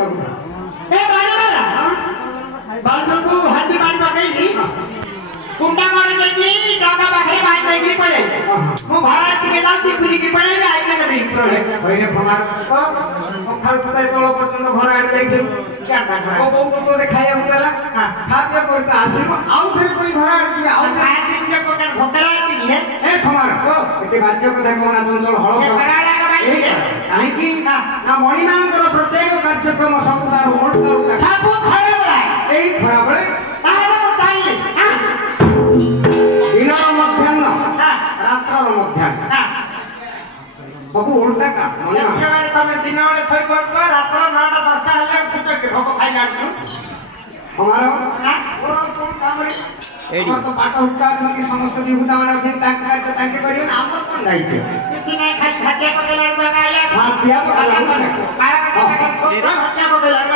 ए Barbara बालको हाथी बाण पकाइली कुंडा मारे देखि डाका बाखरे बाण देखि पळे मु भारत टिके दांती पुली की पळे आई के नहीं पळे होइने फमार खाल पताय तळ पर्यंत घर आड देखि चाटा खरा ओ बहु तो देखाया हुतला खापिया करता आसी आउ फिर कोई घर आड जी आउ खाया दिन के पकड़ भोकरा ती है ए फमार एते बाज्य कथा कोना तुम हळ काहे की ना मणि मानकर प्रत्येक कार्यक्रम समुदाय होट करू सापो खराब लाय एई खराब लाय ताले मो ताले दिन मध्याह्न रात्र मध्याह्न बाबू उल्टा का मने माने तमे दिन वाले खई कर रात्र 9टा 10टा हले फुटे के भको खाई जानु हमारो और कोन काम रे एडी तो पाटा उठा कि समस्त देवता माने फिर ताक कार्य ताके करियो ना हम कोन दायित्व कि नहीं खाली खातिया को लड़ बगाया खातिया को काला का खातिया को लड़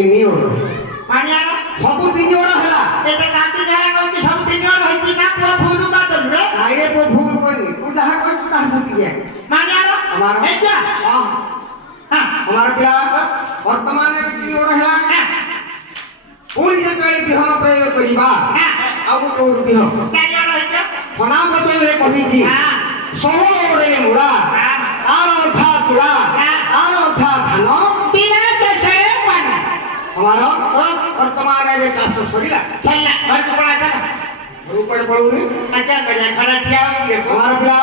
ତିନି ଓଳ ମାଣିଆ ସବୁ ତିନି ଓଳ ହେଲା ଏତେ କାନ୍ତି ଝାଡ଼ା କରୁଛି ସବୁ ତିନି ଜଣ ହେଇଛି ନା ପୁଅ ଭୁଲ କରିଦେଲୁ ରେ ନାଇରେ ପୁଅ ଭୁଲ କରିନି ତୁ ଯାହା କହିଛୁ ତାହା ସେତିକି ମାଣିଆ আমার ହେଇଯା আমার পিলা বর্তমানে তিନି ଓଳ ହେଲା ପୁଣି ଯେତେବେଳେ ବିହନ ପ୍ରୟୋଗ କରିବା ଆଉ ଗୋଟେ ବିହନ ଚାରି ଜଣ ହେଇଛ ଫନା ବଚନରେ କହିଛି ଷୋହଳରେ ମୂଳା ତାର ଅର୍ଥା ତୁଳା ତାର ଅର୍ଥା ଧାନ ବିନା ଚାଷରେ ପାନ আমার বর্তমান ଏବେ ଚାଷ ସରିଲା ସରିଲା ଘରକୁ ପଳା ଚାଲ ଘରୁ କୁଆଡ଼େ ପଳଉନି ଆଚ୍ଛା ବଢ଼ିଆ ଖରା ଠିଆ ହଉଛି আমার ପିଲା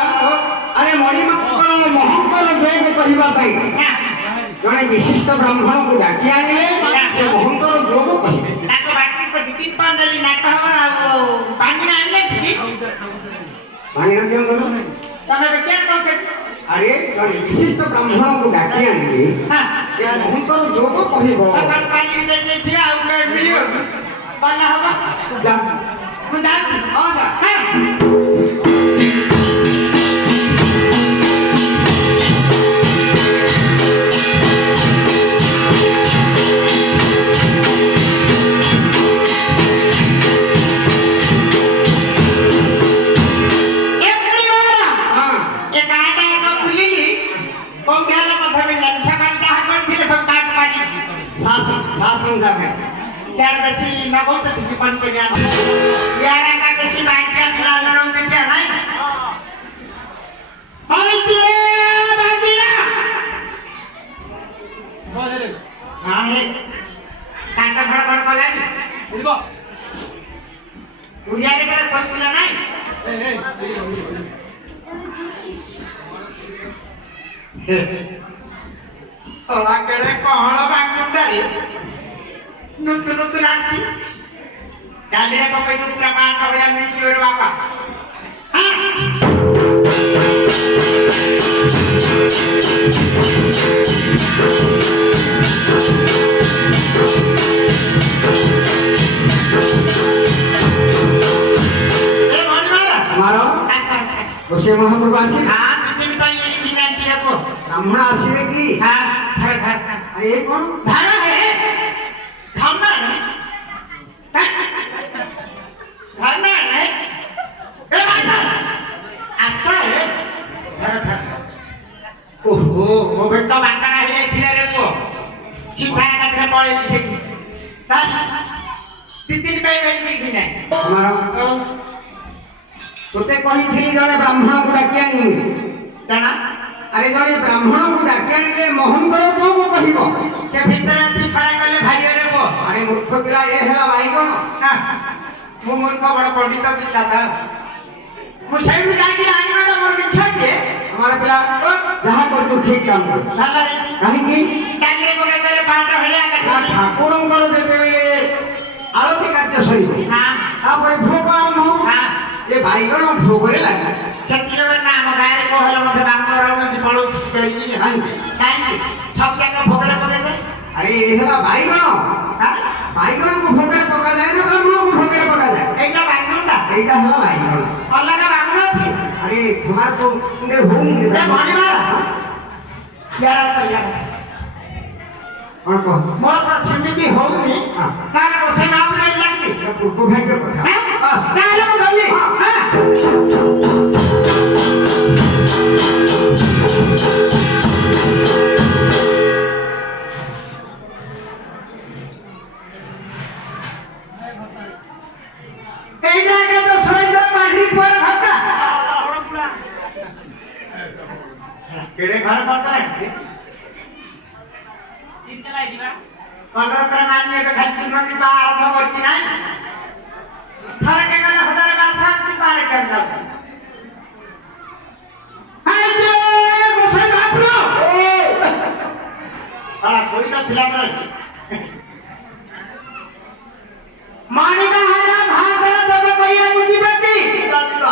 ଆରେ ମଣିମଙ୍କର ମହଙ୍କର ଯୋଗ କହିବା ପାଇଁ ଜଣେ ବିଶିଷ୍ଟ ବ୍ରାହ୍ମଣକୁ ଡାକି ଆଣିଲେ ସେ ମହଙ୍କର ଯୋଗ କହିଲେ ତାଙ୍କ ବାଟରେ ତ ଦି ତିନି ପାଞ୍ଚ ଦିନ ନାଟ ହବ ଆଉ ପାଣି ଆଣିଲେ ଦିଦି ଭାଙ୍ଗିନା କେଉଁ କରୁ ତମେ ଏବେ କେନ୍ କରୁଛ ଆରେ ଜଣେ ବିଶିଷ୍ଟ ବ୍ରାହ୍ମଣକୁ ଡାକି ଆଣିଲେ ଏ ମହଙ୍କର ଯୋଗ କହିବ ସକାଳ ପାଣି ଦେଇଥିବେ ଆଉ ମିଳିବ ଭଲ ହବ ତୁ ଯା ମୁଁ ଯାଉଛି ହଁ ଯା यार बेसी नगो त दिदी पनि को ज्ञान यार का बेसी बाइक का लरम के क्या नहीं आइए बाजीरा बजरे हां है काटा फड़ कला बुझबो उड़िया रे करे पछिला नहीं तोला केड़े कहळ बाकुंडारी नूतन नूतन आती काली रे पकई तो पूरा पांच भलिया मिल रे बापा ए भणिमारा हमारा बसे महाप्रभु आसी हां दिन तो ये दिनांती रखो ब्राह्मण आसीले की हां घर घर अरे ये कौन धारा है खाना है खाना है ए भाई अच्छा है घर घर ओहो वो बेटा बांटा है धीरे रे को सिखाया का तेरे पड़े से तीन पे बेली की नहीं हमारा तोते कहिथिली जने ब्राह्मण को डाकी आनिबे जाना अरे जने ब्राह्मण को डाकी आनिले मोहनकर जोग कहिबो से भीतर अच्छी खड़ा करले भाई रे को अरे मूर्ख पिला ए हेला बाईगण मु मूर्ख बड़ पंडित पिला था मुझे भी जाके आने का मोर इच्छा है हमारा पिला जहाँ कर तू ठीक काम कर भला रे कहीं की काले को करे पांच भलिया का ठाकुरंकर जेतेबेले आरती कार्य सही हां तापर भोग आरंभ हां ए बाईगण भोगरे लागा सत्य नाम गाय को हल मते बांधो राव से पळो पेली हां काई सब जगह भोगले पके अरे ए हेला बाईगण बाईगण को भोगरे पका जाए ना ब्राह्मण को भोगरे पका जाए एटा बांधुंडा एटा हेला बाईगण अलग बांधो थी अरे तुम्हार को ने होनी ए भणिमा यार सरिया और को मोर पर समिति होउनी कान को से नाम नहीं लगती पूर्व भाग्य कथा काले को गली हां एटा के तो सोइदा बाड़ी पर हटा केड़े घर करता है चिंता नहीं दिबा कंट्रक्टर मानने के खाली चिन्हटी बा आरंभ करती नहीं थर के गले हजार बार शांति पार कर जाओ हाय जे मुझे बाप लो बड़ा कोई तो खिला कर मानिका हरा भाग तो भैया मुझी बेटी दिबा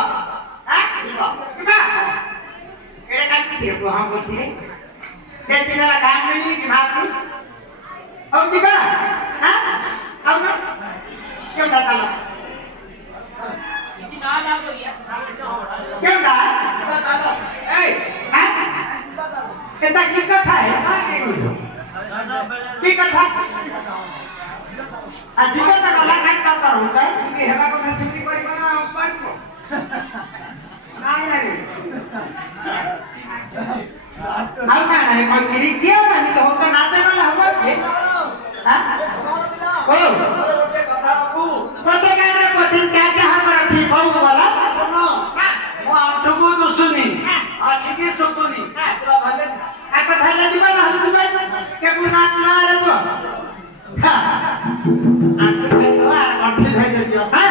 हां दिबा केड़े काट दिए तो हां बोलती के दिनला काम मिली कि भाग अब दिबा हां अब क्यों डाटा लो इतना ना ला बोलिए क्यों डा ए हां कितना की कथा है কি কথা আজি তো গলা কাট কাট করু কাই তুমি হেবা কথা সিদ্ধি করিবা না পারব নাই নাই আই না না কই গিরি কিয়া না তো তো নাতে গলা হবো কি হ্যাঁ ও কথা বাবু কত গারে পতিন কা কা हमरा ठीक हो वाला सुनो मो आठगु दुसुनी आखिकी सुकुनी पूरा भाले आता थाले दिबा ना हल दिबा के गुनात ना रे बो हां आठु खाइलो आ अठी खाइ दियो हां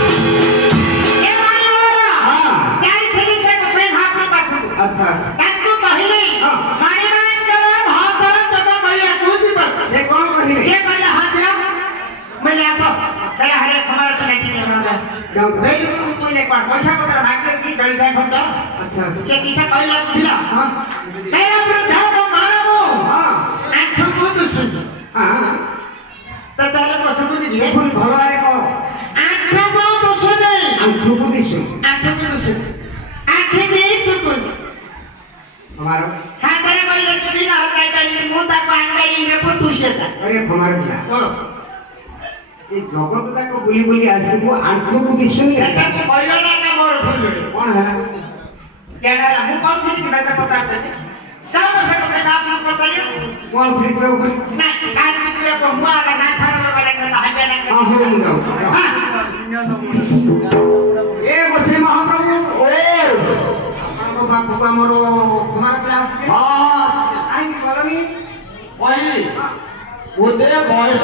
ए भाई वाला हां काई थली से कोई भाग में पाखु अच्छा ताकू कहले मारी मान करो हाथ करो जब कहिया कुछ पर ये कौन कहिले ये कहले हाथ जा मैले आसो कहले हरे हमारा प्लेट नहीं होना जाओ बेलु कोई ले पर पैसा पत्र भाग्य की गल जाय खर्च अच्छा जे किसा कहला बुझला हां ए वृद्ध को मारबो हां आठो को दुसु हां तो ताले पसंद नहीं जे এখন ঘর আরে কো आठो को दुसु नहीं আঠগু দিছো आठो को दुसु आठे की सुकुन हमारो हां तारे कहले कि बिना हल जाय करी मुंडा को आंगाई रे को दुसेता अरे हमारो बिला ओ এই জগতটা কো বুলি বুলি আসিব আঠগু দিছো এটা তো কইলো না কা মোর ভুল কোন হেলা কেডা মু কোন থিকি বেটা পতা করতে सब से को आप लोग बताइए কোন ফ্রি করে উপরে ना कान से को मुआ का ना थारो वाला का हाजे ना हां हो মুন্ডাও हां এ বসে মহাপ্রভু ও আমার বাপু আমার তোমার ক্লাস हां আই বলনি ওই ওতে বয়স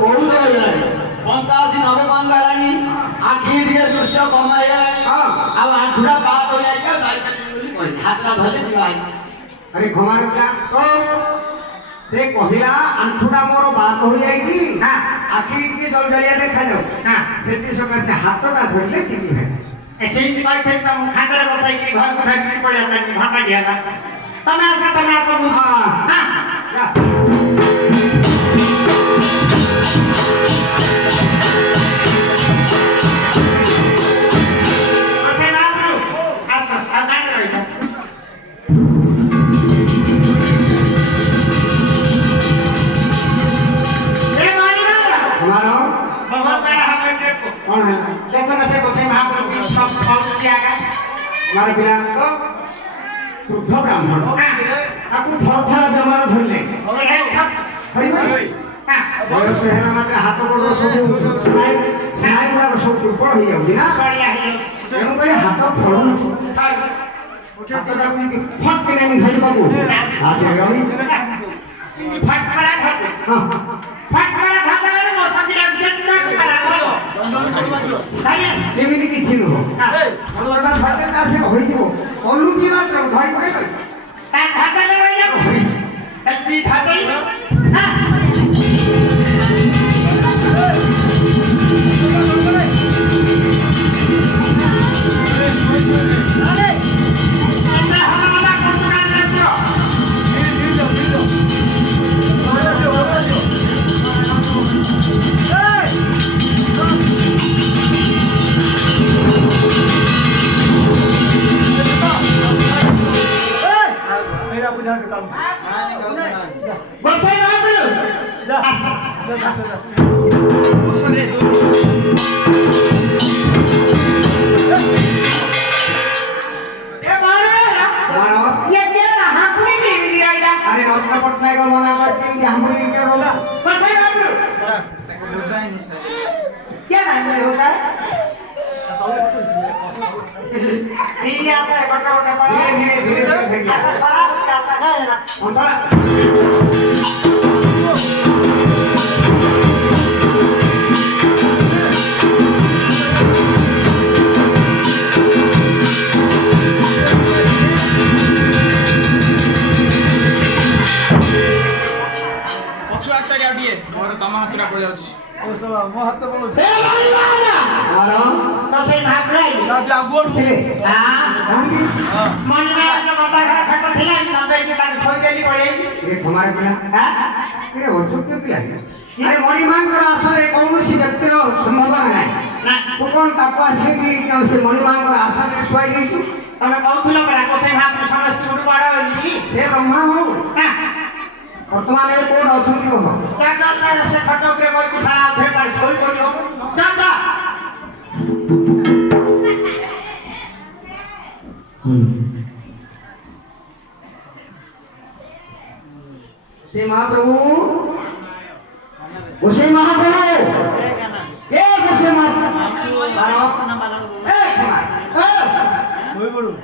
বহুত হয়ে গেলানি 85 90 মান গেলানি আখি দিয়ে দৃশ্য কমাই গেলানি হ্যাঁ আর আঠুরা বাদ হয়ে যায় যাইতে বলি কই হাতটা ধরে দিলাই আরে ঘমার ক্লাস তো সে কহিলা আঁঠুটা মোর বাত হয়ে যাইছি না আখি কি জল জলিয়া দেখা যাও हां সেটি সকাশে হাতটা ধরলে চিনি হয় ऐसे ही बात है तुम खातर बताई कि घर को फैक्ट्री पड़ जाता है भाटा गया तमाशा मुझे हां हां যা ओसे ना आसो आ काट रही ए मारी ना हमारो बहुत बड़ा हम को কোন হেলা देखो ना से गोसाई महाप्रभु की सब सब किया गया আমার বিলা तो শুদ্ধ ব্রাহ্মণ हां তাকে থর থর জমার ধরলে और है सब হইব हां বয়স হেলা মাত্র হাত গোড় সব স্নায়ু স্নায়ু গুড়া সব দুর্বল হয়ে যাবে না बढ़िया है তেমন করে হাত ফড়ুন ফট কিনে আমি ধরে পাবো আসে রবি फट पड़ा घर फट पड़ा घर में मौसम की विशेषता करा बोलो তাই সেমিতি কিছু নহ ওটা ধরতে কাছে হয়ে যাব অলুকি মাত্র ধরে করে তার ঢাকালে রয়ে যাব তাই তুই ঢাকাই না আমরা হামালা করতে কাজ রাখছো বসাই না বলো এ মারে মানো ये क्या ना हाकुड़ी की दिया जा আরে রত্ন পটনায়ক মনে করছি যে হামুড়ি কে রোলা बसाई ना बलो क्या नाम होता है ये आता है बड़ा बड़ा बड़ा ধীরে ধীরে ধীরে ধীরে থেকে ऐसा बड़ा आता है ওটা পছু আসা গিয়া দিয়ে মোর তমা হাতটা পড়ে যাচ্ছে ए भाई वाला মানো बसाई भाग रही ছেলে हां मन में जो बता कर खट्टा थिला ना पे के ताक खोई देली पड़े এ তোমার বিলা हां এ অসুখ কে পিলা আরে মরিমান করা আসলে কৌনসি ব্যক্তির সম্ভাবনা নাই ना কোন कौन ताको आसे कि से मणि मांगर आशा में सोई गई तमे कहूथिलो परा कोसे भाग समस्त गुरु बड़ होली हे ब्रह्मा हो हां वर्तमान ए कोड अछंती कह क्या करता से खटो के कोई की साला उठे पर सोई कोई हो जा जा श्री महाप्रभु उसे महाप्रभु ए उसे महाप्रभु ए कुमार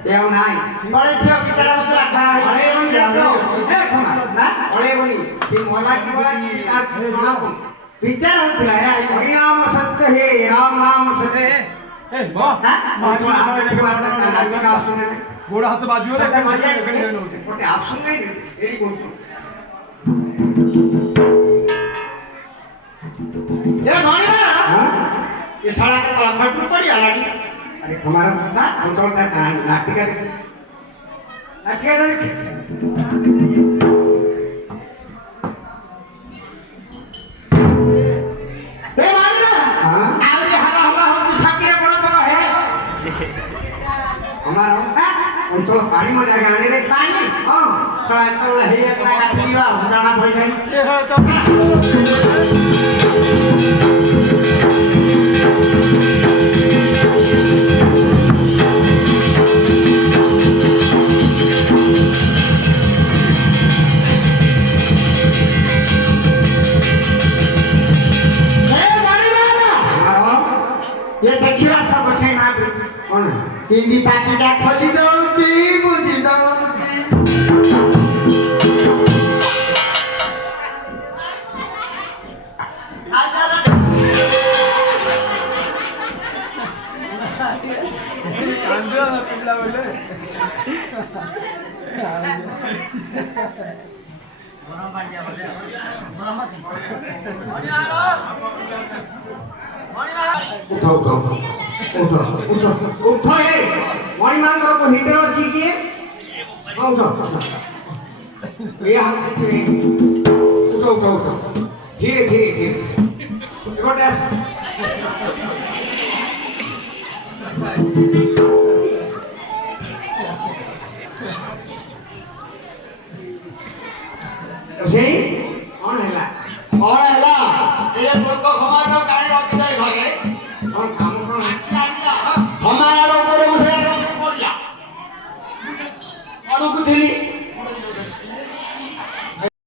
देव नाई बड़े थियो की तरह मतलब खा अरे बन जाओ ए कुमार ना अरे बनी ये मोला की बोला की आज सुना को विचार होतला है हरि नाम सत्य है राम नाम सत्य है गोड़ा हाथ बाजू रे कोटे आप सुन नहीं एरी कोन ये गणिबा ये साला के तला फट पड़ी आलाडी अरे हमारा ना हम तो नाटिका नाटिका ए मानिबा हां आवरी हल्ला हल्ला होती साकीरे बड़ बड़ है हमारा अंचल पानी में जाके आने रे पानी हां साला तो है एक लगा पीवा जाना भई गई ए है तो ये देखिवा सब से ना कौन है हिंदी पाटीटा खोली दउती बुझी दउती अंदर पिल्ला बोले उठो उठो उठो उठो उठो हे मणि मांगर को हिटे अछि कि उठो ये हम थे उठो उठो उठो धीरे धीरे धीरे गोटे ସେଇ କଣ ହେଲା କଣ ହେଲା ଏ ଦୁର୍ଗ ଖମା ତ କାଇଁ ରଖି ଦେଇ ଘରେ କଣ କାମ କଣ ଖମାର ଉପରେ ମୁଁ ସେ ପଡ଼ିଲା କଣକୁ ଥିଲି